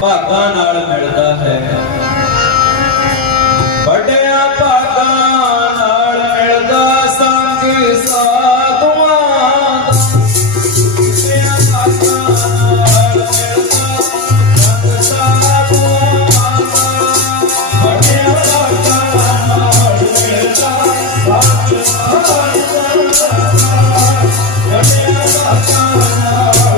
ਭਾਗਾਂ ਨਾਲ ਮਿਲਦਾ ਹੈ ਵੱਡਿਆਂ ਭਾਗਾਂ ਨਾਲ ਮਿਲਦਾ ਸੰਗ ਸਾਧੂਆਂ ਦਾ ਵੱਡਿਆਂ ਭਾਗਾਂ ਨਾਲ ਮਿਲਦਾ ਸੰਗ ਸਾਧੂਆਂ ਦਾ ਵੱਡਿਆਂ ਭਾਗਾਂ ਨਾਲ ਮਿਲਦਾ ਸੰਗ ਸਾਧੂਆਂ ਦਾ ਵੱਡਿਆਂ ਭਾਗਾਂ ਨਾਲ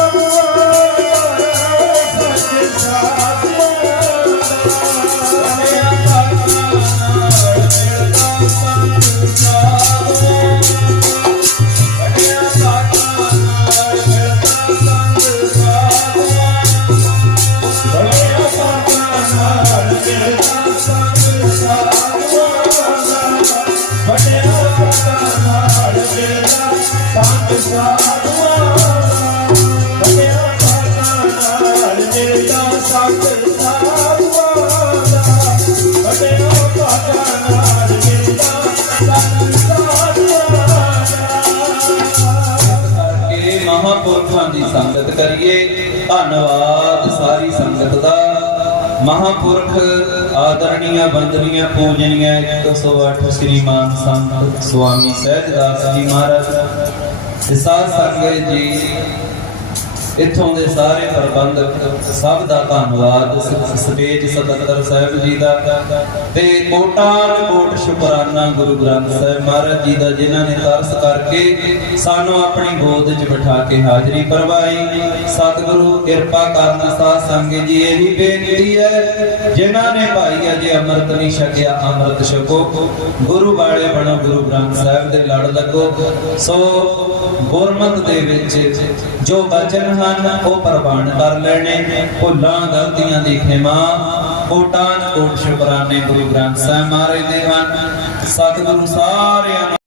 संगत करिए। धन्यवाद सारी संगत का ਮਹਾਪੁਰਖ ਆਦਰਣੀಯ ਬੰਦਨੀਆਂ ਪੂਜਨੀਆਂ 108 ਸ੍ਰੀਮਾਨ ਸੰਤ ਸੁਆਮੀ ਸਹਿਜਦਾਸ ਜੀ ਮਹਾਰਾਜ ਤੇ ਸਾਧ ਸੰਗਤ ਜੀ ਇੱਥੋਂ ਦੇ ਸਾਰੇ ਪ੍ਰਬੰਧਕ ਸਭ ਦਾ ਧੰਨਵਾਦ ਸਟੇਜ 77 ਸਾਹਿਬ ਜੀ ਦਾ। ਤੇ ਕੋਟਾਨ ਕੋਟ ਸ਼ੁਕਰਾਨਾ ਗੁਰੂ ਗ੍ਰੰਥ ਸਾਹਿਬ ਮਹਾਰਾਜ ਜੀ ਦਾ, ਜਿਨ੍ਹਾਂ ਨੇ ਤਰਸ ਕਰਕੇ ਸਾਨੂੰ ਆਪਣੀ ਗੋਦ 'ਚ ਬਿਠਾ ਕੇ ਹਾਜ਼ਰੀ ਭਰਵਾਈ। ਸਤਿਗੁਰੂ ਕਿਰਪਾ ਕਰਨ ਸਾਧ ਸੰਗਤ ਜੀ, ਇਹ ਵੀ ਬੇਨਤੀ ਹੈ, ਜਿਨ੍ਹਾਂ ਨੇ ਭਾਈ ਅਜੇ ਅੰਮ੍ਰਿਤ ਨਹੀਂ ਛਕਿਆ, ਅੰਮ੍ਰਿਤ ਛਕੋ। ਗੁਰੂ ਵਾਲੇ ਬਣੋ, ਗੁਰੂ ਗ੍ਰੰਥ ਸਾਹਿਬ ਦੇ ਲੜ ਲੱਗੋ। ਸੋ ਗੁਰਮਤ ਦੇ ਵਿੱਚ ਜੋ ਬਚਨ ਹਨ ਉਹ ਪ੍ਰਵਾਨ ਕਰ ਲੈਣੇ, ਭੁੱਲਾਂ, ਗਲਤੀਆਂ ਦੀ ਖਿਮਾ। ਕੋਟਾਨ ਕੋਟ ਸ਼ੁਕਰਾਨੇ ਗੁਰੂ ਗ੍ਰੰਥ ਸਾਹਿਬ ਮਹਾਰਾਜ ਦੇ ਹਨ। ਸਤਿਗੁਰੂ ਸਾਰਿਆਂ